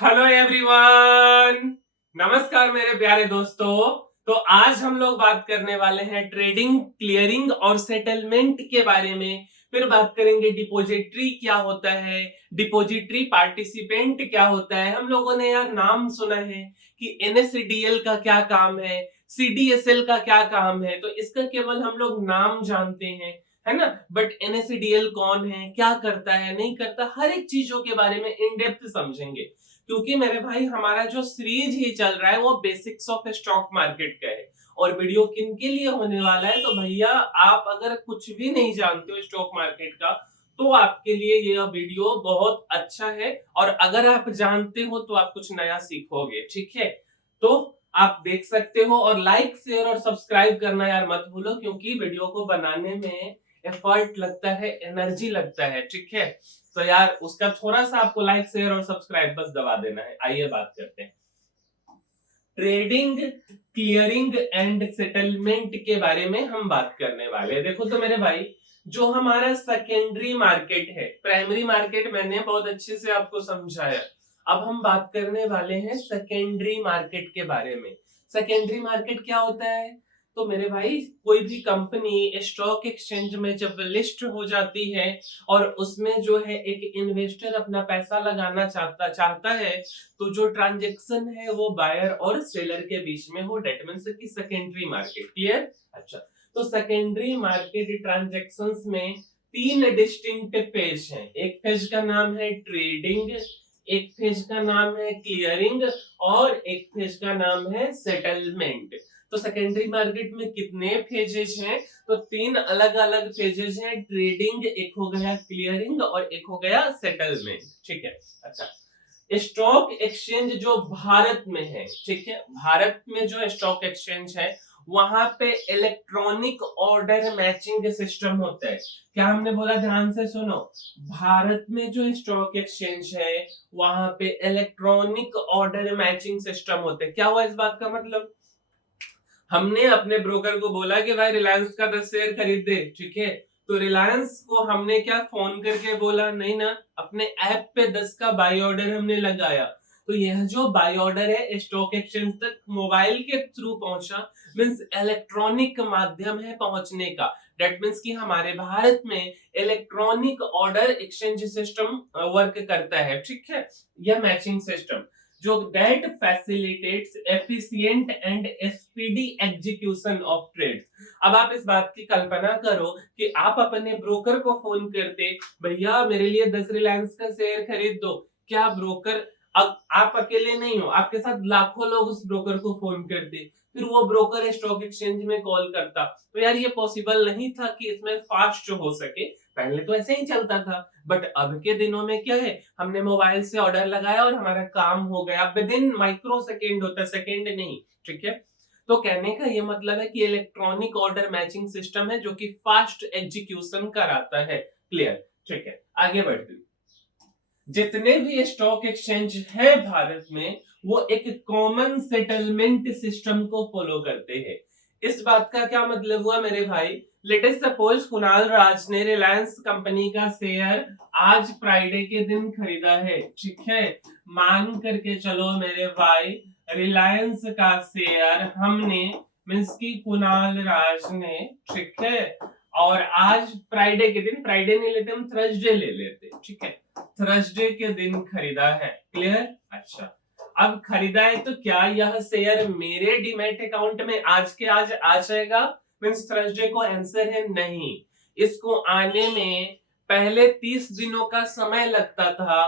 Hello everyone, नमस्कार मेरे प्यारे दोस्तों। तो आज हम लोग बात करने वाले हैं ट्रेडिंग, क्लियरिंग और सेटलमेंट के बारे में। फिर बात करेंगे डिपॉजिटरी क्या होता है, डिपॉजिटरी पार्टिसिपेंट क्या होता है। हम लोगों ने यार नाम सुना है कि एनएसडीएल का क्या काम है, सीडीएसएल का क्या काम है, तो इसका केवल हम लोग नाम जानते हैं, है ना। बट एनएसडीएल कौन है, क्या करता है, नहीं करता, हर एक चीजों के बारे में इन डेप्थ समझेंगे। क्योंकि मेरे भाई हमारा जो सीरीज ही चल रहा है वो बेसिक्स ऑफ स्टॉक मार्केट का है। और वीडियो किन के लिए होने वाला है, तो भैया आप अगर कुछ भी नहीं जानते हो स्टॉक मार्केट का तो आपके लिए यह वीडियो बहुत अच्छा है। और अगर आप जानते हो तो आप कुछ नया सीखोगे, ठीक है। तो आप देख सकते हो, और लाइक शेयर और सब्सक्राइब करना यार मत भूलो, क्योंकि वीडियो को बनाने में एफर्ट लगता है, एनर्जी लगता है, ठीक है। तो यार उसका थोड़ा सा आपको लाइक शेयर और सब्सक्राइब बस दबा देना है। आइए बात करते हैं ट्रेडिंग, क्लियरिंग एंड सेटलमेंट के बारे में हम बात करने वाले हैं। देखो तो मेरे भाई, जो हमारा सेकेंडरी मार्केट है, प्राइमरी मार्केट मैंने बहुत अच्छे से आपको समझाया। अब हम बात करने वाले हैं सेकेंडरी मार्केट के बारे में। सेकेंडरी मार्केट क्या होता है, तो मेरे भाई कोई भी कंपनी स्टॉक एक्सचेंज में जब लिस्ट हो जाती है और उसमें जो है एक इन्वेस्टर अपना पैसा लगाना चाहता चाहता है, तो जो ट्रांजेक्शन है वो बायर और सेलर के बीच में हो, डेट मींस की सेकेंडरी मार्केट। क्लियर? अच्छा, तो सेकेंडरी मार्केट ट्रांजेक्शंस में तीन डिस्टिंक्ट फेज हैं। एक फेज का नाम है ट्रेडिंग, एक फेज का नाम है क्लियरिंग और एक फेज का नाम है सेटलमेंट। तो सेकेंडरी मार्केट में कितने फेजेस हैं, तो तीन अलग अलग फेजेस हैं। ट्रेडिंग एक हो गया, क्लियरिंग और एक हो गया सेटलमेंट, ठीक है। अच्छा, स्टॉक एक्सचेंज जो भारत में है, ठीक है, भारत में जो स्टॉक एक्सचेंज है वहां पे इलेक्ट्रॉनिक ऑर्डर मैचिंग सिस्टम होता है। क्या हमने बोला, ध्यान से सुनो। भारत में जो स्टॉक एक्सचेंज है वहां पे इलेक्ट्रॉनिक ऑर्डर मैचिंग सिस्टम होता है। क्या हुआ इस बात का मतलब, हमने अपने ब्रोकर को बोला कि भाई रिलायंस का 10 शेयर खरीद दे, ठीक है। तो रिलायंस को हमने क्या फोन करके बोला, नहीं ना, अपने ऐप पे 10 का बाई ऑर्डर हमने लगाया। तो यह जो बाई ऑर्डर है स्टॉक एक्सचेंज तक मोबाइल के थ्रू पहुंचा, मींस इलेक्ट्रॉनिक माध्यम है पहुंचने का। डेट मींस कि हमारे भारत में electronic order exchange system work करता है, ठीक है। यह मैचिंग सिस्टम जो that facilitates efficient and speedy execution of trades. अब आप इस बात की कल्पना करो कि आप अपने ब्रोकर को फोन करते, भैया मेरे लिए 10 रिलायंस का शेयर खरीद दो। क्या ब्रोकर, अब आप अकेले नहीं हो, आपके साथ लाखों लोग उस ब्रोकर को फोन करते, फिर वो ब्रोकर स्टॉक एक्सचेंज में कॉल करता। तो यार ये पॉसिबल नहीं था कि इसमें फास्ट हो सके, पहले तो ऐसे ही चलता था। बट अब के दिनों में क्या है, हमने मोबाइल से ऑर्डर लगाया और हमारा काम हो गया, विद इन माइक्रो सेकेंड होता है, सेकेंड नहीं, ठीक है। तो कहने का ये मतलब है कि इलेक्ट्रॉनिक ऑर्डर मैचिंग सिस्टम है जो कि फास्ट एग्जीक्यूशन कराता है। क्लियर? ठीक है, आगे बढ़ते हैं। जितने भी स्टॉक एक्सचेंज है भारत में वो एक कॉमन सेटलमेंट सिस्टम को फॉलो करते हैं। इस बात का क्या मतलब हुआ मेरे भाई, लेट अस सपोज कुणाल राज ने रिलायंस कंपनी का शेयर आज फ्राइडे के दिन खरीदा है, ठीक है। मान करके चलो मेरे भाई, रिलायंस का शेयर हमने, मींस की कुणाल राज ने, ठीक है, और आज फ्राइडे के दिन, फ्राइडे नहीं लेते हम, थर्सडे ले लेते, ठीक है, थर्सडे के दिन खरीदा है। क्लियर? अच्छा, अब खरीदा है तो क्या यह शेयर मेरे डीमैट अकाउंट में आज के आज आ जाएगा? मींस थर्सडे को आंसर है नहीं। इसको आने में पहले 30 दिनों का समय लगता था,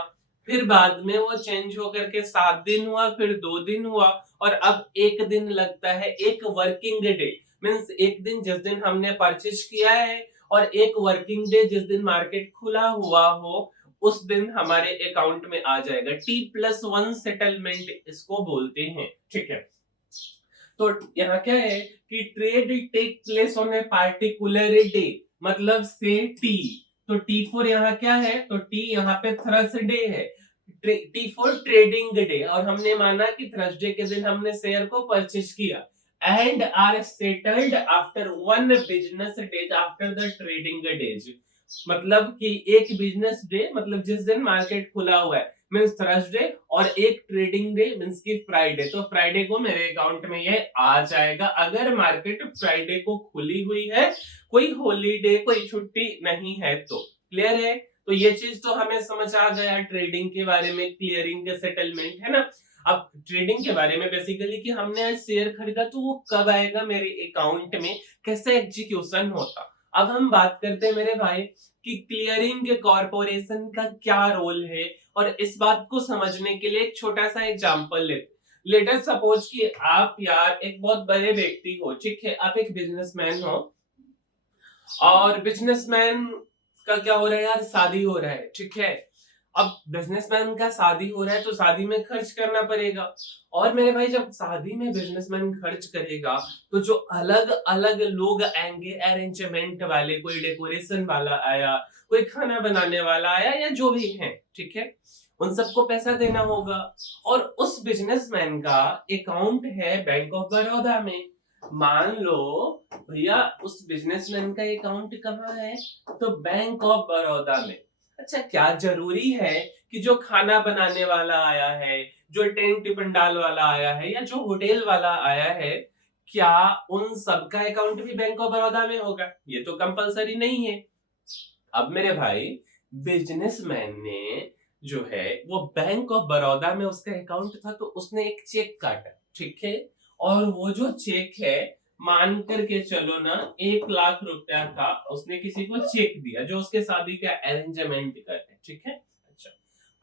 फिर बाद में वो चेंज होकर के 7 दिन हुआ, फिर 2 दिन हुआ, और अब 1 दिन लगता है, एक वर्किंग डे। मींस एक दिन जिस दिन हमने परचेज किया है और एक वर्किंग डे जिस दिन मार्केट खुला हुआ हो, उस दिन हमारे अकाउंट में आ जाएगा। T+1 सेटलमेंट इसको बोलते हैं, ठीक है। तो यहाँ क्या है कि trade take place on a particular day, मतलब से टी। तो T4 यहाँ क्या है, तो T यहाँ पे थर्सडे है, T4 ट्रेडिंग डे, और हमने माना कि थर्सडे के दिन हमने शेयर को परचेज किया, and are settled after 1 business days after the trading days. मतलब कि एक बिजनेस डे, मतलब जिस दिन मार्केट खुला हुआ है, मींस थर्सडे, और एक ट्रेडिंग डे मींस की फ्राइडे। तो फ्राइडे को मेरे अकाउंट में ये आ जाएगा अगर मार्केट फ्राइडे को खुली हुई है, कोई हॉलीडे कोई छुट्टी नहीं है तो। क्लियर है? तो ये चीज तो हमें समझ आ गया ट्रेडिंग के बारे में, क्लियरिंग सेटलमेंट, है ना। अब ट्रेडिंग के बारे में बेसिकली कि हमने आज शेयर खरीदा तो वो कब आएगा मेरे अकाउंट में, कैसे एग्जीक्यूशन होता। अब हम बात करते हैं मेरे भाई कि क्लियरिंग कॉर्पोरेशन का क्या रोल है, और इस बात को समझने के लिए एक छोटा सा एग्जांपल लेट अस सपोज कि आप यार एक बहुत बड़े व्यक्ति हो, ठीक है, आप एक बिजनेसमैन हो, और बिजनेसमैन का क्या हो रहा है यार, शादी हो रहा है, ठीक है। अब बिजनेसमैन का शादी हो रहा है तो शादी में खर्च करना पड़ेगा, और मेरे भाई जब शादी में बिजनेसमैन खर्च करेगा तो जो अलग अलग लोग आएंगे, अरेंजमेंट वाले, कोई डेकोरेशन वाला आया, कोई खाना बनाने वाला आया, या जो भी है, ठीक है, उन सबको पैसा देना होगा। और उस बिजनेसमैन का अकाउंट है बैंक ऑफ बड़ौदा में। मान लो भैया उस बिजनेसमैन का अकाउंट कहाँ है, तो बैंक ऑफ बड़ौदा में। अच्छा, क्या जरूरी है कि जो खाना बनाने वाला आया है, जो टेंट पंडाल वाला आया है, या जो होटल वाला आया है, क्या उन सबका अकाउंट भी बैंक ऑफ बड़ौदा में होगा? ये तो कंपलसरी नहीं है। अब मेरे भाई बिजनेसमैन ने जो है वो बैंक ऑफ बड़ौदा में उसका अकाउंट था, तो उसने एक चेक काटा, ठीक है, और वो जो चेक है मान करके चलो ना 1 लाख रुपया का, उसने किसी को चेक दिया जो उसके शादी का अरेंजमेंट करे, ठीक है। अच्छा,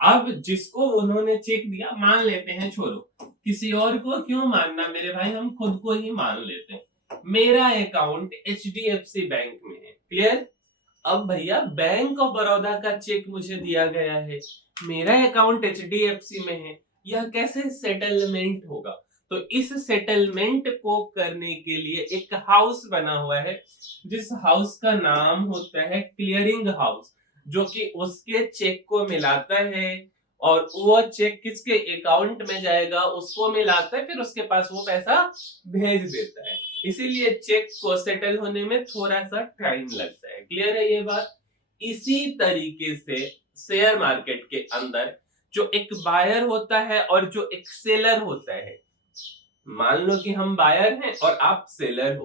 अब जिसको उन्होंने चेक दिया, मान लेते हैं, छोड़ो किसी और को क्यों मानना मेरे भाई, हम खुद को ही मान लेते हैं। मेरा अकाउंट HDFC बैंक में है, क्लियर। अब भैया बैंक ऑफ बड़ौदा का चेक मुझे दिया गया है, मेरा अकाउंट HDFC में है, यह कैसे सेटलमेंट होगा? तो इस सेटलमेंट को करने के लिए एक हाउस बना हुआ है, जिस हाउस का नाम होता है क्लियरिंग हाउस, जो कि उसके चेक को मिलाता है, और वो चेक किसके अकाउंट में जाएगा उसको मिलाता है, फिर उसके पास वो पैसा भेज देता है। इसीलिए चेक को सेटल होने में थोड़ा सा टाइम लगता है। क्लियर है ये बात? इसी तरीके से शेयर मार्केट के अंदर जो एक बायर होता है और जो एक सेलर होता है, मान लो कि हम बायर हैं और आप सेलर हो।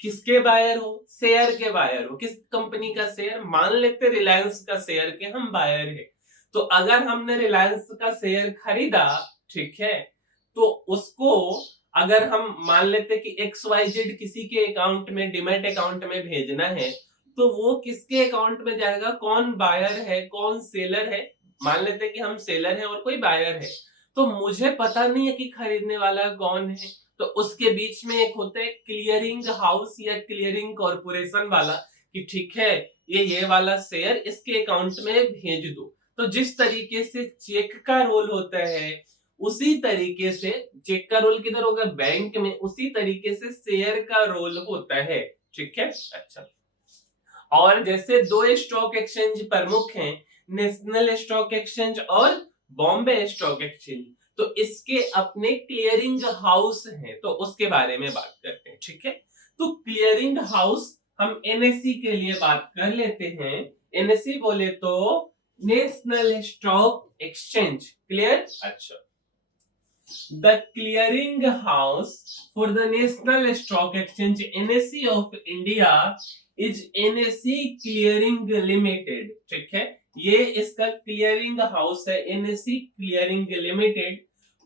किसके बायर हो? शेयर के बायर हो। किस कंपनी का शेयर? मान लेते रिलायंस का शेयर के हम बायर हैं। तो अगर हमने रिलायंस का शेयर खरीदा, ठीक है, तो उसको अगर हम मान लेते कि XYZ किसी के अकाउंट में, डिमैट अकाउंट में भेजना है, तो वो किसके अकाउंट में जाएगा? कौन बायर है कौन सेलर है? मान लेते कि हम सेलर हैं और कोई बायर है, तो मुझे पता नहीं है कि खरीदने वाला कौन है, तो उसके बीच में एक होता है क्लियरिंग हाउस या क्लियरिंग कॉर्पोरेशन वाला, कि ठीक है ये वाला शेयर इसके अकाउंट में भेज दो। तो जिस तरीके से चेक का रोल होता है, उसी तरीके से चेक का रोल किधर होगा? बैंक में। उसी तरीके से शेयर का रोल होता है, ठीक है। अच्छा, और जैसे दो स्टॉक एक्सचेंज प्रमुख हैं, नेशनल स्टॉक एक्सचेंज और बॉम्बे स्टॉक एक्सचेंज, तो इसके अपने क्लियरिंग हाउस हैं, तो उसके बारे में बात करते हैं, ठीक है। तो क्लियरिंग हाउस हम NSE के लिए बात कर लेते हैं। NSE बोले तो नेशनल स्टॉक एक्सचेंज, क्लियर। अच्छा, the clearing house for the national stock exchange NSE of India is NSE Clearing Limited, ठीक है, ये इसका क्लियरिंग हाउस है NSE Clearing Limited,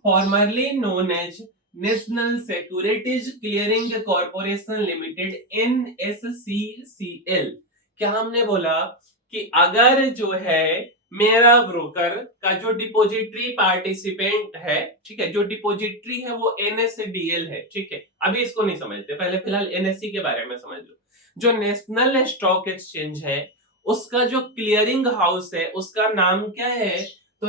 formerly known as National Securities Clearing Corporation Limited NSCCL। क्या हमने बोला कि अगर जो है मेरा ब्रोकर का जो डिपोजिटरी पार्टिसिपेंट है, ठीक है, जो डिपोजिटरी है वो NSDL है, ठीक है, अभी इसको नहीं समझते, पहले फिलहाल NSE के बारे में समझ लो। जो नेशनल स्टॉक एक्सचेंज है उसका जो क्लियरिंग हाउस है उसका नाम क्या है? तो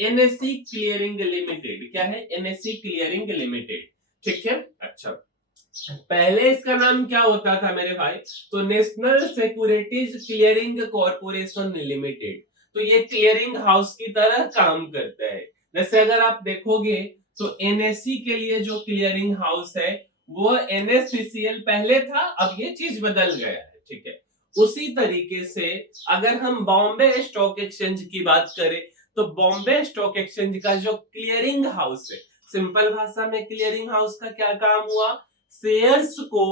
NSE क्लियरिंग लिमिटेड। क्या है? NSE क्लियरिंग लिमिटेड, ठीक है। अच्छा, पहले इसका नाम क्या होता था मेरे भाई? तो national securities clearing corporation limited. तो ये क्लियरिंग हाउस की तरह काम करता है। जैसे अगर आप देखोगे तो NSE के लिए जो क्लियरिंग हाउस है वो NSCCL पहले था, अब ये चीज बदल गया है, ठीक है। उसी तरीके से अगर हम बॉम्बे स्टॉक एक्सचेंज की बात करें तो बॉम्बे स्टॉक एक्सचेंज का जो क्लियरिंग हाउस है, सिंपल भाषा में क्लियरिंग हाउस का क्या काम हुआ, शेयर्स को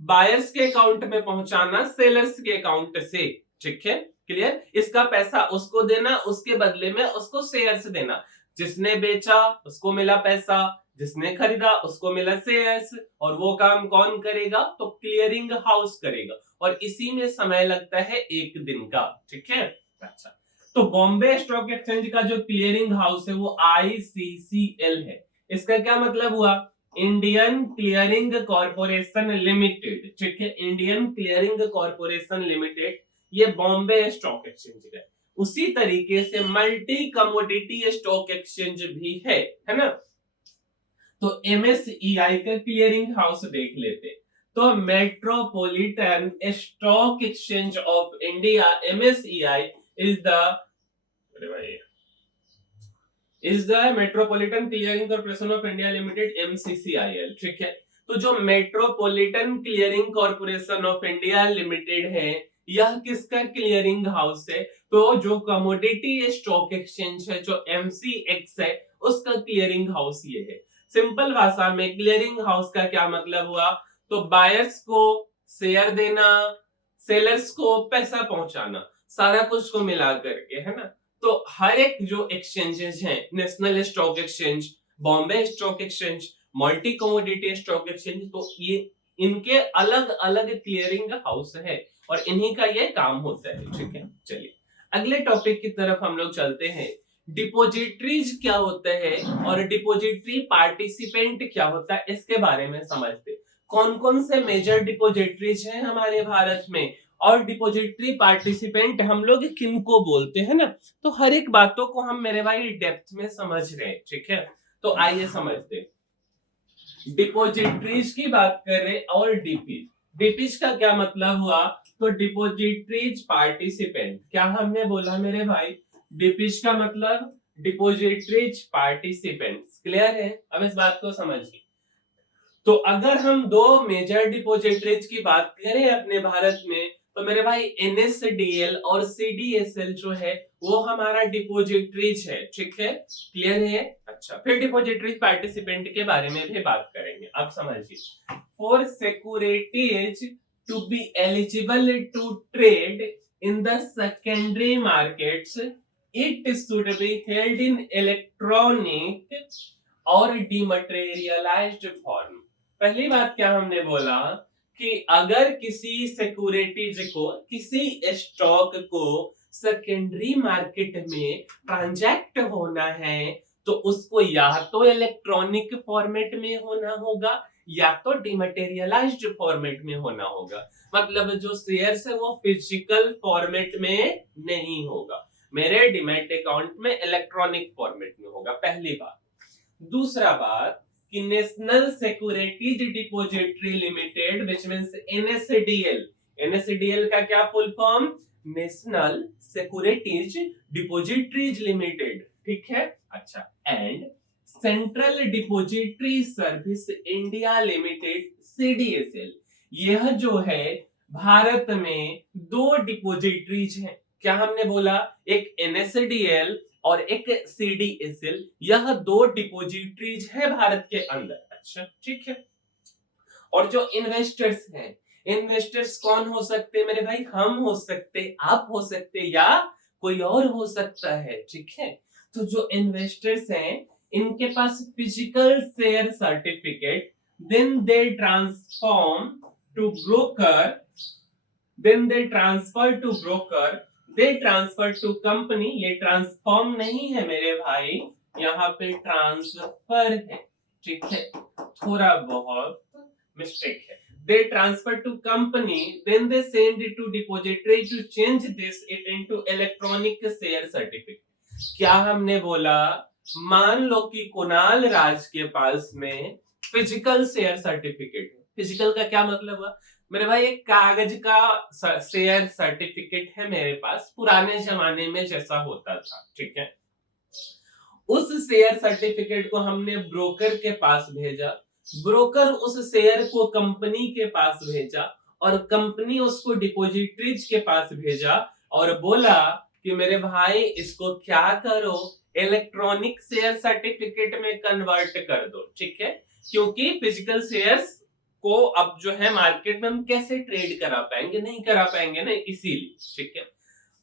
बायर्स के अकाउंट में पहुंचाना सेलर्स के अकाउंट से, ठीक है, क्लियर। इसका पैसा उसको देना, उसके बदले में उसको शेयर्स देना, जिसने बेचा उसको मिला पैसा, जिसने खरीदा उसको मिला शेयर्स, और वो काम कौन करेगा, तो क्लियरिंग हाउस करेगा, और इसी में समय लगता है 1 दिन का, ठीक है। अच्छा, तो बॉम्बे स्टॉक एक्सचेंज का जो क्लियरिंग हाउस है वो ICCL है। इसका क्या मतलब हुआ, इंडियन क्लियरिंग कॉर्पोरेशन लिमिटेड, ठीक है, इंडियन क्लियरिंग कॉर्पोरेशन लिमिटेड, ये बॉम्बे स्टॉक एक्सचेंज है। उसी तरीके से मल्टी कमोडिटी स्टॉक एक्सचेंज भी है ना। तो MSEI का क्लियरिंग हाउस देख लेते, तो metropolitan stock exchange of India MSEI is the metropolitan clearing corporation of India limited MCCIL, ठीक है। तो जो metropolitan clearing corporation of India limited है, यह किसका क्लियरिंग हाउस है, तो जो कमोडिटी स्टॉक एक्सचेंज है जो MCX है उसका क्लियरिंग हाउस ये है। सिंपल भाषा में क्लियरिंग हाउस का क्या मतलब हुआ, तो बायर्स को शेयर देना, सेलर्स को पैसा पहुंचाना, सारा कुछ को मिला करके, है ना। तो हर एक जो एक्सचेंजेस हैं, national stock exchange, Bombay stock exchange, multi commodity stock exchange, तो ये इनके अलग अलग क्लियरिंग हाउस है और इन्हीं का ये काम होता है, ठीक है। चलिए अगले टॉपिक की तरफ हम लोग चलते हैं। डिपोजिटरीज क्या होता है और डिपोजिटरी पार्टिसिपेंट क्या होता है, इसके बारे में समझते। कौन कौन से मेजर डिपोजिटरीज हैं हमारे भारत में, और डिपोजिटरी पार्टिसिपेंट हम लोग किनको बोलते हैं ना। तो हर एक बातों को हम मेरे भाई डेप्थ में समझ रहे हैं, ठीक है। तो आइए समझते, डिपोजिटरीज की बात करें और डीपीज का क्या मतलब हुआ, तो डिपोजिटरीज पार्टिसिपेंट, क्या हमने बोला मेरे भाई, डीपीज का मतलब डिपोजिटरीज पार्टिसिपेंट्स, क्लियर है। अब इस बात को समझिए, तो अगर हम दो मेजर डिपोजिटरीज की बात करें अपने भारत में, तो मेरे भाई NSDL और CDSL जो है वो हमारा डिपोजिटरीज है, ठीक है, क्लियर है। अच्छा, फिर डिपोजिटरी पार्टिसिपेंट के बारे में भी बात करेंगे। अब समझिए, for securities to be eligible to trade in the secondary markets, it should be held in electronic और डिमटेरियलाइज्ड फॉर्म। पहली बात क्या हमने बोला कि अगर किसी सिक्योरिटीज को, किसी स्टॉक को सेकेंडरी मार्केट में ट्रांजैक्ट होना है, तो उसको या तो इलेक्ट्रॉनिक फॉर्मेट में होना होगा या तो डिमटेरियलाइज्ड फॉर्मेट में होना होगा। मतलब जो शेयर्स है वो फिजिकल फॉर्मेट में नहीं होगा, मेरे डीमैट अकाउंट में इलेक्ट्रॉनिक फॉर्मेट में होगा, पहली बात। दूसरा बात कि national securities depository limited which means NSDL का क्या full form, national securities depositories limited, ठीक है। अच्छा, and central depository service India limited CDSL, यह जो है भारत में दो डिपोजिटरीज हैं। क्या हमने बोला, एक NSDL और एक CDSL, यह दो डिपोजिटरीज है भारत के अंदर। अच्छा, ठीक है। और जो इन्वेस्टर्स हैं, इन्वेस्टर्स कौन हो सकते हैं मेरे भाई, हम हो सकते, आप हो सकते, या कोई और हो सकता है, ठीक है। तो जो इन्वेस्टर्स हैं इनके पास physical share certificate, then they transform to broker, then they transfer to broker, they transfer to company. ये ट्रांसफॉर्म नहीं है मेरे भाई, यहाँ पे ट्रांसफर है, ठीक है, थोड़ा बहुत मिस्टेक है। They transfer to company, then they send it to depository to change this it into electronic share certificate. क्या हमने बोला, मान लो कि कुणाल राज के पास में फिजिकल शेयर सर्टिफिकेट है। फिजिकल का क्या मतलब हुआ मेरे भाई, एक कागज का शेयर सर्टिफिकेट है मेरे पास, पुराने जमाने में जैसा होता था, ठीक है। उस शेयर सर्टिफिकेट को हमने ब्रोकर के पास भेजा, ब्रोकर उस शेयर को कंपनी के पास भेजा और कंपनी उसको डिपोजिटरीज के पास भेजा और बोला कि मेरे भाई इसको क्या करो, इलेक्ट्रॉनिक शेयर सर्टिफिकेट में कन्वर्ट कर दो, ठीक है। क्योंकि फिजिकल शेयर्स को अब जो है मार्केट में हम कैसे ट्रेड करा पाएंगे, नहीं करा पाएंगे ना, इसीलिए, ठीक है।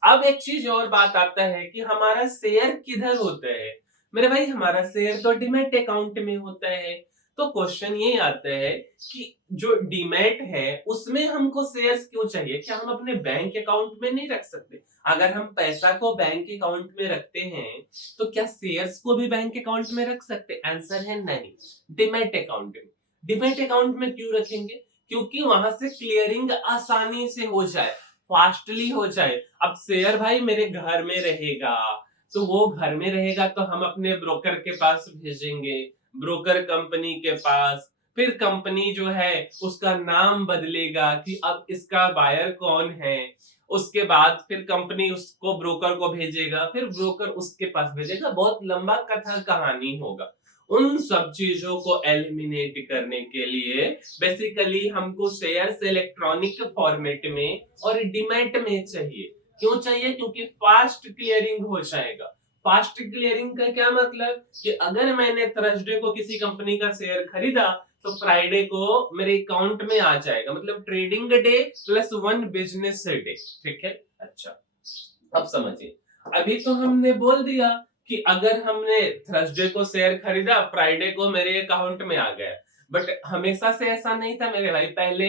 अब एक चीज और बात आता है कि हमारा शेयर किधर होता है। मेरे भाई हमारा शेयर तो डीमैट अकाउंट में होता है। तो क्वेश्चन ये आता है कि जो डीमैट है उसमें हमको शेयर्स क्यों चाहिए, क्या हम अपने बैंक अकाउंट में नहीं रख सकते? अगर हम पैसा को बैंक अकाउंट में रखते हैं तो क्या शेयर्स को भी बैंक अकाउंट में रख सकते? आंसर है नहीं, डीमैट अकाउंट में। डीमैट अकाउंट में क्यों रखेंगे? क्योंकि वहां से क्लियरिंग आसानी से हो जाए, फास्टली हो जाए। अब शेयर भाई मेरे घर में रहेगा, तो वो घर में रहेगा तो हम अपने ब्रोकर के पास भेजेंगे, ब्रोकर कंपनी के पास, फिर कंपनी जो है उसका नाम बदलेगा कि अब इसका बायर कौन है, उसके बाद फिर कंपनी उसको ब्रोकर को भेजेगा, फिर ब्रोकर उसके पास भेजेगा, बहुत लंबा कथा कहानी होगा। उन सब चीजों को एलिमिनेट करने के लिए बेसिकली हमको शेयर्स इलेक्ट्रॉनिक फॉर्मेट में और डीमैट में चाहिए। क्यों चाहिए? क्योंकि फास्ट क्लियरिंग हो जाएगा। फास्ट क्लियरिंग का क्या मतलब कि अगर मैंने थर्सडे को किसी कंपनी का शेयर खरीदा तो फ्राइडे को मेरे अकाउंट में आ जाएगा, मतलब trading debt plus 1 business day, ठीक है। अच्छा, अब समझिए, अभी तो हमने बोल दिया कि अगर हमने थर्सडे को शेयर खरीदा, फ्राइडे को मेरे अकाउंट में आ गया, बट हमेशा से ऐसा नहीं था मेरे भाई। पहले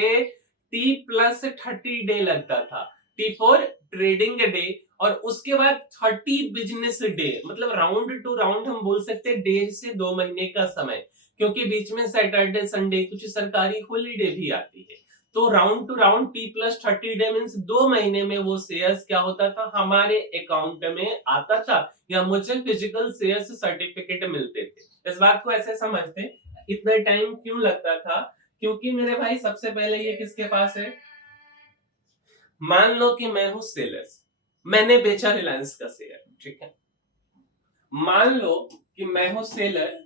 T+30 डे लगता था, T4 ट्रेडिंग डे, और उसके बाद 30 बिजनेस डे, मतलब राउंड टू राउंड हम बोल सकते हैं 1.5 से 2 महीने का समय, क्योंकि बीच में सैटरडे संडे कुछ सरकारी हॉलीडे भी आती है। तो round two round T+30 day means 2 महीने में वो शेयर्स क्या होता था, हमारे अकाउंट में आता था, या मुझे फिजिकल शेयर्स सर्टिफिकेट मिलते थे। इस बात को ऐसे समझते, इतना टाइम क्यों लगता था? क्योंकि मेरे भाई सबसे पहले ये किसके पास है, मान लो कि मैं हूं सेलर्स, मैंने बेचा रिलायंस का शेयर, ठीक है। मान लो कि मैं हूं सेलर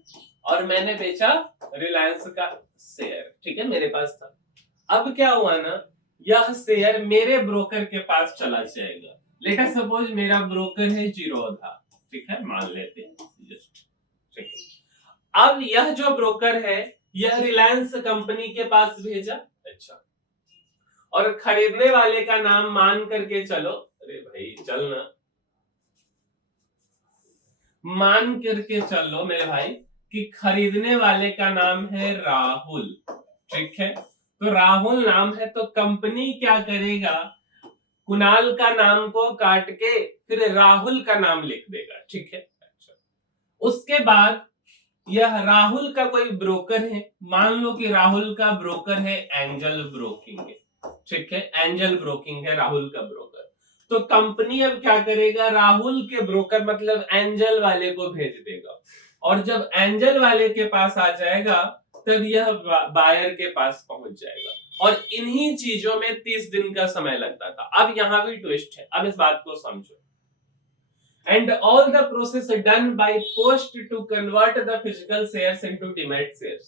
और मैंने बेचा रिलायंस का शेयर, ठीक है, मेरे पास था। अब क्या हुआ ना, यह शेयर मेरे ब्रोकर के पास चला जाएगा। लेट अस सपोज मेरा ब्रोकर है जीरोधा, ठीक है, मान लेते हैं जस्ट, ठीक है। अब यह जो ब्रोकर है यह रिलायंस कंपनी के पास भेजा, अच्छा, और खरीदने वाले का नाम मान करके चलो, अरे भाई चलना, मान करके चलो मेरे भाई कि खरीदने वाले का नाम है राहुल, ठीक है। तो राहुल नाम है तो कंपनी क्या करेगा, कुणाल का नाम को काट के फिर राहुल का नाम लिख देगा, ठीक है। अच्छा, उसके बाद यह राहुल का कोई ब्रोकर है, मान लो कि राहुल का ब्रोकर है एंजल ब्रोकिंग, ठीक है, एंजल ब्रोकिंग है राहुल का ब्रोकर। तो कंपनी अब क्या करेगा, राहुल के ब्रोकर मतलब एंजल वाले को भेज देगा, और जब एंजल वाले के पास आ जाएगा तब यह बायर के पास पहुंच जाएगा, और इन्हीं चीजों में 30 दिन का समय लगता था। अब यहां भी ट्विस्ट है, अब इस बात को समझो। And all the process done by post to convert the physical shares into demat shares।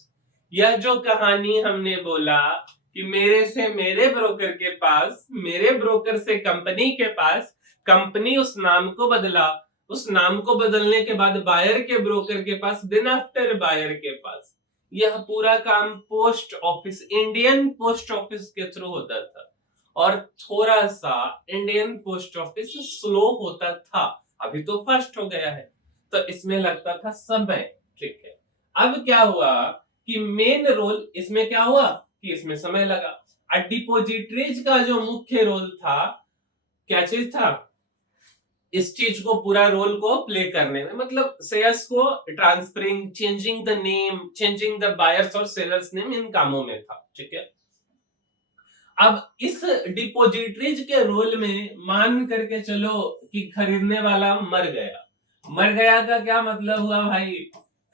यह जो कहानी हमने बोला कि मेरे से मेरे ब्रोकर के पास, मेरे ब्रोकर से कंपनी के पास, कंपनी उस नाम को बदला, उस नाम को बदलने के बाद बायर के ब्रोकर के पास, देन आफ्टर बायर के पास, यह पूरा काम post office, Indian post office के थ्रू होता था, और थोड़ा सा इंडियन पोस्ट ऑफिस स्लो होता था, अभी तो फास्ट हो गया है, तो इसमें लगता था समय, ठीक है। अब क्या हुआ कि मेन रोल इसमें क्या हुआ कि इसमें समय लगा। डिपोजिटरीज का जो मुख्य रोल था, क्या चीज था, इस चीज को पूरा रोल को प्ले करने में, मतलब शेयर्स को transferring, changing the name, changing the buyers और सेलर्स नेम, इन कामों में था, ठीक है। अब इस डिपोजिटरीज के रोल में मान करके चलो कि खरीदने वाला मर गया। मर गया का क्या मतलब हुआ भाई,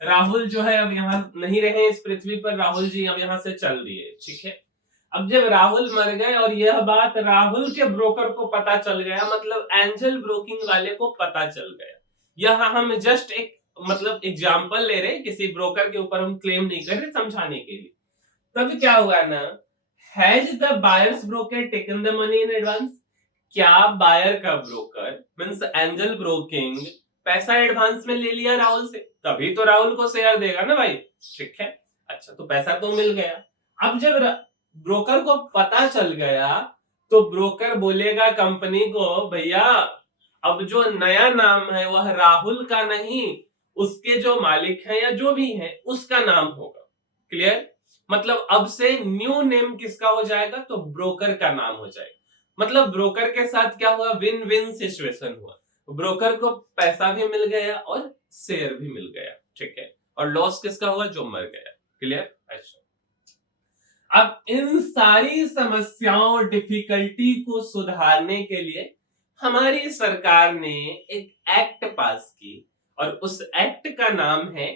राहुल जो है अब यहाँ नहीं रहे इस पृथ्वी पर, राहुल जी अब यहाँ से चल दिए, ठीक है। अब जब राहुल मर गए और यह बात राहुल के ब्रोकर को पता चल गया, मतलब एंजल ब्रोकिंग वाले को पता चल गया, यह हम जस्ट एक मतलब एग्जांपल ले रहे, किसी ब्रोकर के ऊपर हम क्लेम नहीं कर रहे, समझाने के लिए। तब क्या हुआ ना, has the buyers broker taken the money in advance, क्या बायर का ब्रोकर मींस एंजल ब्रोकिंग पैसा एडवांस में ले लिया राहुल से, तभी तो राहुल को शेयर देगा ना भाई। ठीक है, अच्छा तो पैसा तो मिल गया। अब जब ब्रोकर को पता चल गया तो ब्रोकर बोलेगा कंपनी को, भैया अब जो नया नाम है वह राहुल का नहीं, उसके जो मालिक है या जो भी है उसका नाम होगा। क्लियर? मतलब अब से न्यू नेम किसका हो जाएगा, तो ब्रोकर का नाम हो जाएगा। मतलब ब्रोकर के साथ क्या हुआ, विन विन सिचुएशन हुआ। ब्रोकर को पैसा भी मिल गया और शेयर भी मिल गया। ठीक है, और लॉस किसका हुआ, जो मर गया। क्लियर? अच्छा, अब इन सारी समस्याओं डिफिकल्टी को सुधारने के लिए हमारी सरकार ने एक एक्ट पास की और उस एक्ट का नाम है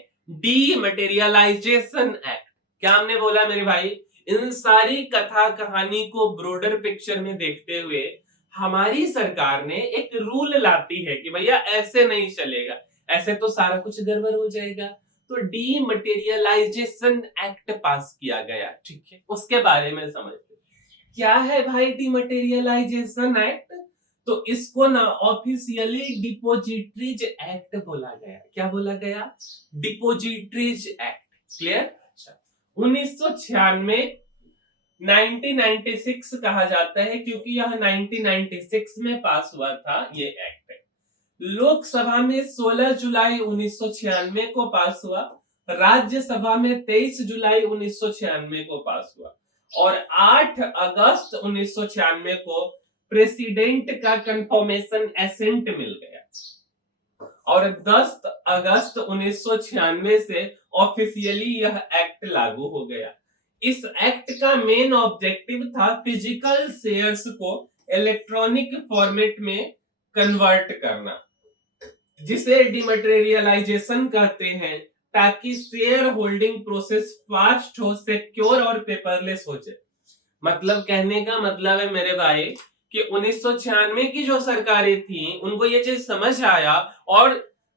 डीमटेरियलाइजेशन एक्ट। क्या हमने बोला मेरे भाई, इन सारी कथा कहानी को ब्रोडर पिक्चर में देखते हुए हमारी सरकार ने एक रूल लाती है कि भैया ऐसे नहीं चलेगा, ऐसे तो सारा कुछ गड़बड़ हो जाएगा। तो डीमटेरियलाइजेशन एक्ट पास किया गया। ठीक है, उसके बारे में समझते क्या है भाई डीमटेरियलाइजेशन एक्ट। तो इसको ना ऑफिशियली डिपोजिटरीज एक्ट बोला गया। क्या बोला गया, डिपोजिटरीज एक्ट। क्लियर? अच्छा, 1996 1996 कहा जाता है क्योंकि यह 1996 में पास हुआ था ये एक्ट। लोकसभा में 16 जुलाई 1996 को पास हुआ, राज्यसभा में 23 जुलाई 1996 को पास हुआ और 8 अगस्त 1996 को प्रेसिडेंट का कंफर्मेशन एसेंट मिल गया और 10 अगस्त 1996 से ऑफिशियली यह एक्ट लागू हो गया। इस एक्ट का मेन ऑब्जेक्टिव था फिजिकल शेयर्स को इलेक्ट्रॉनिक फॉर्मेट में कन्वर्ट करना, जिसे डिमटेरियलाइजेशन कहते हैं, ताकि शेयर होल्डिंग प्रोसेस फास्ट हो, सिक्योर और पेपरलेस हो जाए। मतलब कहने का मतलब है मेरे भाई कि 1996 की जो सरकारें थी उनको ये चीज समझ आया और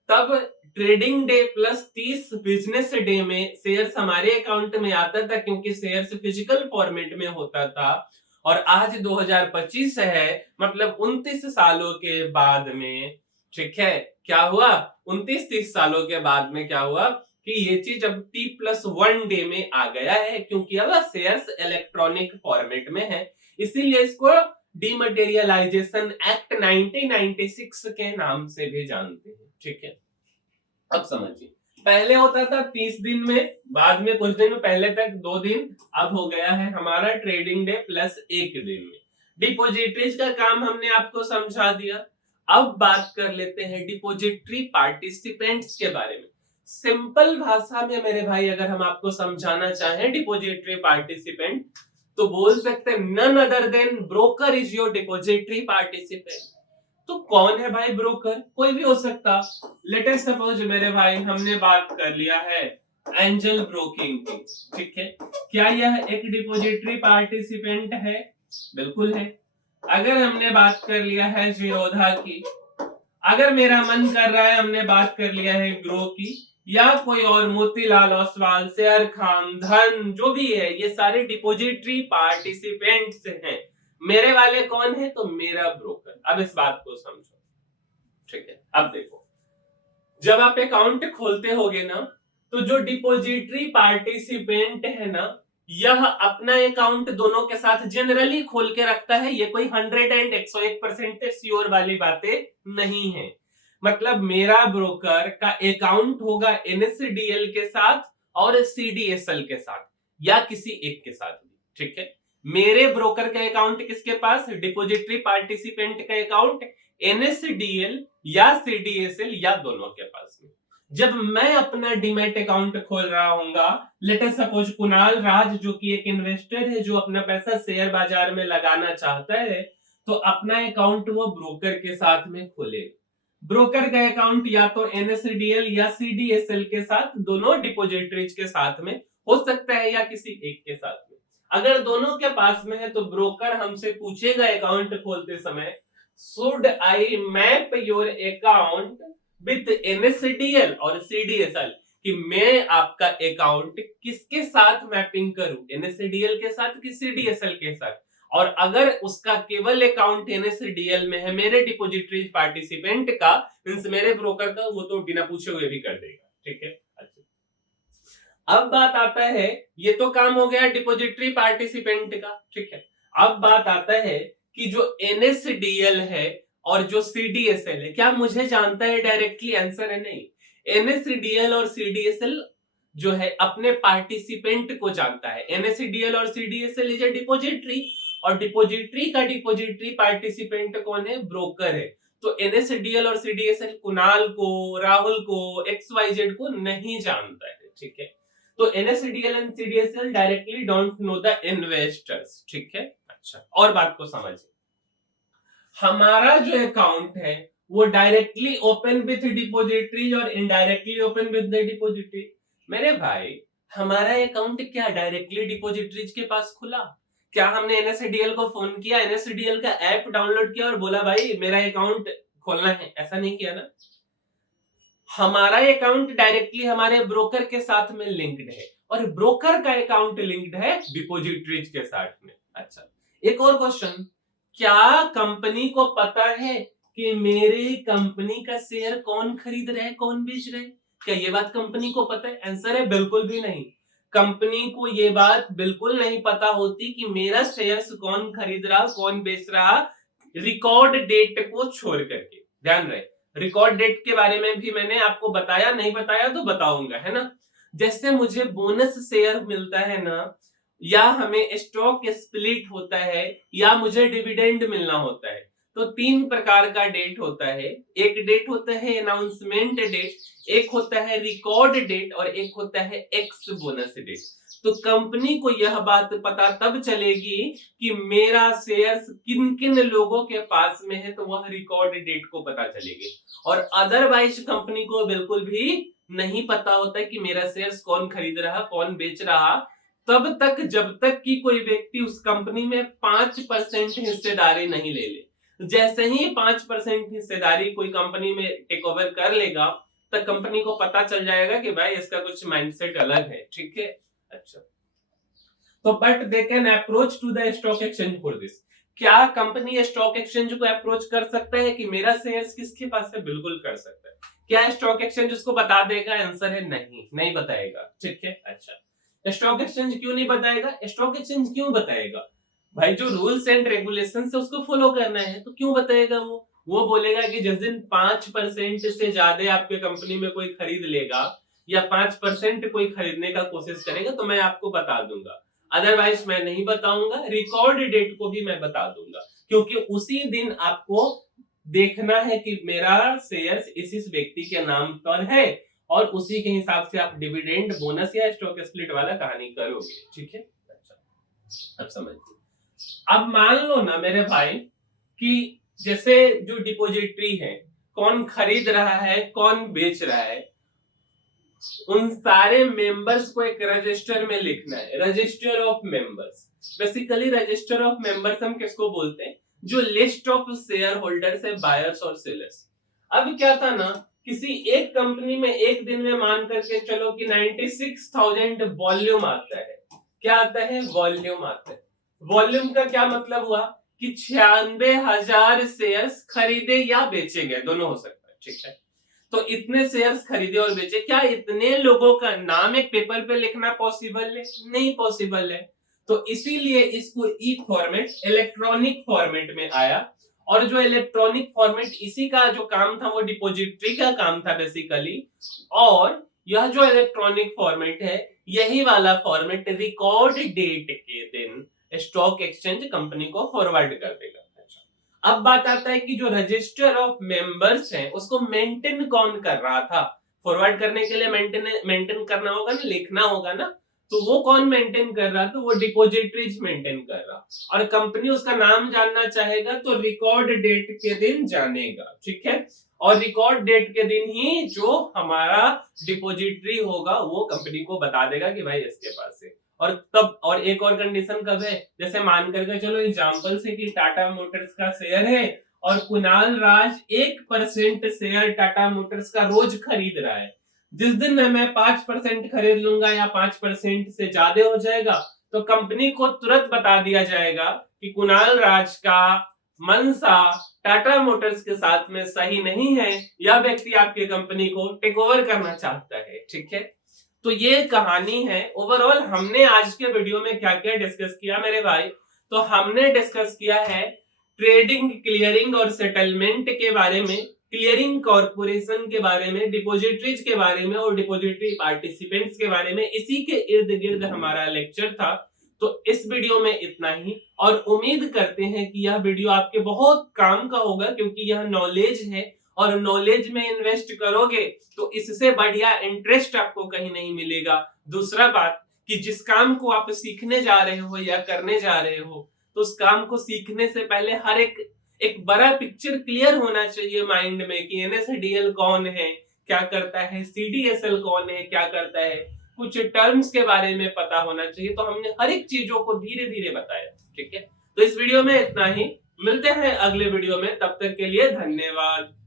तब trading debt plus 30 business day में शेयर्स हमारे अकाउंट में आता था, क्योंकि शेयर्स फिजिकल फॉर्मेट में होता था। और आज 2025 है, मतलब 29 सालों के बाद में, ठीक है, क्या हुआ, 29-30 सालों के बाद में क्या हुआ कि ये चीज अब T+1 डे में आ गया है, क्योंकि अब शेयर्स इलेक्ट्रॉनिक फॉर्मेट में है। इसीलिए इसको डीमटेरियलाइजेशन एक्ट 1996 के नाम से भी जानते हैं। ठीक है, अब समझिए, पहले होता था 30 दिन में, बाद में कुछ दिन पहले तक 2 दिन, अब हो गया है हमारा ट्रेडिंग डे प्लस 1 दिन में। डिपोजिटरीज का काम हमने आपको समझा दिया। अब बात कर लेते हैं डिपोजिटरी पार्टिसिपेंट्स के बारे में। सिंपल भाषा में मेरे भाई अगर हम आपको समझाना चाहें डिपोजिटरी पार्टिसिपेंट, तो बोल सकते हैं none other than broker is your depository participant. तो कौन है भाई ब्रोकर, कोई भी हो सकता। लेट अस सपोज मेरे भाई हमने बात कर लिया है एंजल ब्रोकिंग की। ठीक है, क्या यह एक डिपोजिटरी पार्टिसिपेंट है? बिल्कुल है। अगर हमने बात कर लिया है जीरोधा की, अगर मेरा मन कर रहा है हमने बात कर लिया है ग्रो की, या कोई और मोतीलाल ओसवाल, शेर खान, धन, जो भी है, ये सारे डिपोजिटरी पार्टिसिपेंट्स हैं। मेरे वाले कौन है, तो मेरा ब्रोकर। अब इस बात को समझो। ठीक है, अब देखो, जब आप अकाउंट खोलते होगे ना, तो जो डिपोजिटरी पार्टिसिपेंट है ना, यह अपना अकाउंट दोनों के साथ जनरली खोल के रखता है। ये कोई 101% श्योर वाली बातें नहीं है। मतलब मेरा ब्रोकर का अकाउंट होगा एनएसडीएल के साथ और सीडीएसएल के साथ, या किसी एक के साथ भी। ठीक है, मेरे ब्रोकर का अकाउंट किसके पास, डिपोजिटरी पार्टिसिपेंट का अकाउंट एनएसडीएल या सीडीएसएल या दोनों के पास में। जब मैं अपना डीमैट अकाउंट खोल रहा हूंगा, लेट अस सपोज कुणाल राज जो कि एक इन्वेस्टर है जो अपना पैसा शेयर बाजार में लगाना चाहता है, तो अपना अकाउंट वो ब्रोकर के साथ में खोलेगा। ब्रोकर का अकाउंट या तो एनएसडीएल या सीडीएसएल के साथ, दोनों डिपोजिटरीज के साथ में हो सकता है, या किसी एक के साथ में। अगर दोनों के पास में है तो ब्रोकर हमसे पूछेगा अकाउंट खोलते समय, should I map your account with NSDL और सीडीएसएल, कि मैं आपका अकाउंट किसके साथ मैपिंग करूं, एनएसडीएल के साथ कि सीडीएसएल के साथ। और अगर उसका केवल अकाउंट NSDL में है मेरे डिपॉजिटरी पार्टिसिपेंट का, मींस मेरे ब्रोकर का, वो तो बिना पूछे हुए भी कर देगा। ठीक है, अच्छा। अब बात आता है, ये तो काम हो गया डिपॉजिटरी पार्टिसिपेंट का। ठीक है, अब बात आता है कि जो NSDL है और जो CDSL है, क्या मुझे जानता है डायरेक्टली? आंसर है नहीं। NSDL और CDSL जो है अपने पार्टिसिपेंट को जानता है। NSDL और CDSL इज ए डिपॉजिटरी, और डिपॉजिटरी का डिपॉजिटरी पार्टिसिपेंट कौन है? ब्रोकर है। तो NSDL और CDSL कुणाल को, राहुल को, XYZ को नहीं जानता है। ठीक है, तो NSDL and CDSL directly don't know the investors. ठीक है, अच्छा, और बात को समझिए। हमारा जो अकाउंट है वो डायरेक्टली ओपन विथ डिपॉजिटरी और indirectly open with the depository. मेरे भाई, हमारा अकाउंट क्या डायरेक्टली डिपॉजिटरीज के पास खुला? क्या हमने NSDL को फोन किया, NSDL का ऐप डाउनलोड किया और बोला भाई मेरा अकाउंट खोलना है? ऐसा नहीं किया ना। हमारा अकाउंट डायरेक्टली हमारे ब्रोकर के साथ में लिंक्ड है, और ब्रोकर का अकाउंट लिंक्ड है डिपॉजिटरीज के साथ में। अच्छा, एक और क्वेश्चन, क्या कंपनी को पता है कि मेरे कंपनी का शेयर कौन खरीद रहा है, कौन बेच रहा है? क्या ये बात कंपनी को पता है? आंसर है बिल्कुल भी नहीं। कंपनी को ये बात बिल्कुल नहीं पता होती कि मेरा शेयर्स कौन खरीद रहा, कौन बेच रहा, रिकॉर्ड डेट को छोड़ करके। ध्यान रहे, रिकॉर्ड डेट के बारे में भी मैंने आपको बताया, नहीं बताया तो बताऊंगा, है ना। जैसे मुझे बोनस शेयर मिलता है ना, या हमें स्टॉक स्प्लिट होता है, या मुझे डिविडेंड मिलना होता है, तो 3 प्रकार का डेट होता है। एक डेट होता है अनाउंसमेंट डेट, एक होता है रिकॉर्ड डेट, और एक होता है एक्स बोनस डेट। तो कंपनी को यह बात पता तब चलेगी कि मेरा शेयर्स किन किन लोगों के पास में है, तो वह रिकॉर्ड डेट को पता चलेगी। और अदरवाइज कंपनी को बिल्कुल भी नहीं पता होता है कि मेरा शेयर्स कौन खरीद रहा, कौन बेच रहा, तब तक जब तक कि कोई व्यक्ति उस कंपनी में 5% हिस्सेदारी नहीं ले ले। जैसे ही 5% हिस्सेदारी कोई कंपनी में टेक ओवर कर लेगा, तब कंपनी को पता चल जाएगा कि भाई इसका कुछ माइंडसेट अलग है। ठीक है, अच्छा। तो but they can approach to the stock exchange for this. क्या कंपनी स्टॉक एक्सचेंज को अप्रोच कर सकता है कि मेरा शेयर्स किसके पास है? बिल्कुल कर सकता है। क्या स्टॉक एक्सचेंज उसको बता देगा? आंसर है नहीं, नहीं बताएगा। ठीक है, अच्छा। स्टॉक एक्सचेंज क्यों नहीं बताएगा? स्टॉक एक्सचेंज क्यों बताएगा? भाई जो रूल्स एंड रेगुलेशन है उसको फॉलो करना है, तो क्यों बताएगा? वो बोलेगा कि जिस दिन 5% से ज्यादा आपके कंपनी में कोई खरीद लेगा, या 5% कोई खरीदने का कोशिश करेगा, तो मैं आपको बता दूंगा। अदरवाइज मैं नहीं बताऊंगा। रिकॉर्ड डेट को भी मैं बता दूंगा, क्योंकि उसी दिन आपको देखना है कि मेरा शेयर्स इस व्यक्ति के नाम पर है, और उसी के हिसाब से आप डिविडेंड, बोनस या स्टॉक स्प्लिट वाला कहानी करोगे। ठीक है, अच्छा, अब समझिए। अब मान लो ना मेरे भाई कि जैसे जो डिपॉजिटरी है, कौन खरीद रहा है, कौन बेच रहा है, उन सारे मेंबर्स को एक रजिस्टर में लिखना है। Register of members. Basically register of members हम किसको बोलते हैं? जो लिस्ट ऑफ शेयर होल्डर्स है, बायर्स और सेलर्स। अब क्या था ना, किसी एक कंपनी में एक दिन में मान करके चलो कि 96,000 वॉल्यूम आता है। क्या आता है? वॉल्यूम आता है। वॉल्यूम का क्या मतलब हुआ कि 96,000 शेयर्स खरीदे या बेचे गए, दोनों हो सकता है। ठीक है, तो इतने शेयर्स खरीदे और बेचे, क्या इतने लोगों का नाम एक पेपर पे लिखना पॉसिबल है? नहीं पॉसिबल है। तो इसीलिए इसको ई फॉर्मेट, इलेक्ट्रॉनिक फॉर्मेट में आया। और जो इलेक्ट्रॉनिक फॉर्मेट, इसी का जो काम था वो डिपॉजिटरी का काम था बेसिकली। और यह जो इलेक्ट्रॉनिक फॉर्मेट है, यही वाला फॉर्मेट रिकॉर्ड डेट के दिन स्टॉक एक्सचेंज कंपनी को फॉरवर्ड कर देगा। अब बात आता है कि जो रजिस्टर ऑफ मेंबर्स है उसको मेंटेन कौन कर रहा था? फॉरवर्ड करने के लिए मेंटेन करना होगा ना, लिखना होगा ना, तो वो कौन मेंटेन कर रहा? तो वो डिपॉजिटरीज मेंटेन कर रहा। और कंपनी उसका नाम जानना चाहेगा तो रिकॉर्ड डेट के दिन जानेगा। ठीक है, और रिकॉर्ड डेट के दिन ही जो हमारा डिपॉजिटरी होगा वो कंपनी को बता देगा कि भाई इसके पास है। और तब, और एक और कंडीशन कब है, जैसे मान करके चलो एग्जांपल से कि टाटा मोटर्स का शेयर है और कुणाल राज 1% शेयर टाटा मोटर्स का रोज खरीद रहा है। जिस दिन मैं 5% खरीद लूंगा या 5% से ज्यादा हो जाएगा, तो कंपनी को तुरंत बता दिया जाएगा कि कुणाल राज का मंशा टाटा मोटर्स के साथ में सही नहीं है, यह व्यक्ति आपकी कंपनी को टेक ओवर करना चाहता है। ठीक है, तो ये कहानी है। ओवरऑल हमने आज के वीडियो में क्या क्या डिस्कस किया मेरे भाई, तो हमने डिस्कस किया है ट्रेडिंग, क्लियरिंग और सेटलमेंट के बारे में, क्लियरिंग कॉर्पोरेशन के बारे में, डिपोजिटरीज के बारे में और डिपोजिटरी पार्टिसिपेंट्स के बारे में। इसी के इर्द गिर्द हमारा लेक्चर था। तो इस वीडियो में इतना ही, और उम्मीद करते हैं कि यह वीडियो आपके बहुत काम का होगा, क्योंकि यह नॉलेज है और नॉलेज में इन्वेस्ट करोगे तो इससे बढ़िया इंटरेस्ट आपको कहीं नहीं मिलेगा। दूसरा बात कि जिस काम को आप सीखने जा रहे हो या करने जा रहे हो, तो उस काम को सीखने से पहले हर एक बड़ा पिक्चर क्लियर होना चाहिए माइंड में कि NSDL कौन है, क्या करता है, CDSL कौन है, क्या करता है, कुछ टर्म्स के बारे में पता होना चाहिए। तो हमने हर एक चीजों को धीरे धीरे बताया। ठीक है, तो इस वीडियो में इतना ही, मिलते हैं अगले वीडियो में, तब तक के लिए धन्यवाद।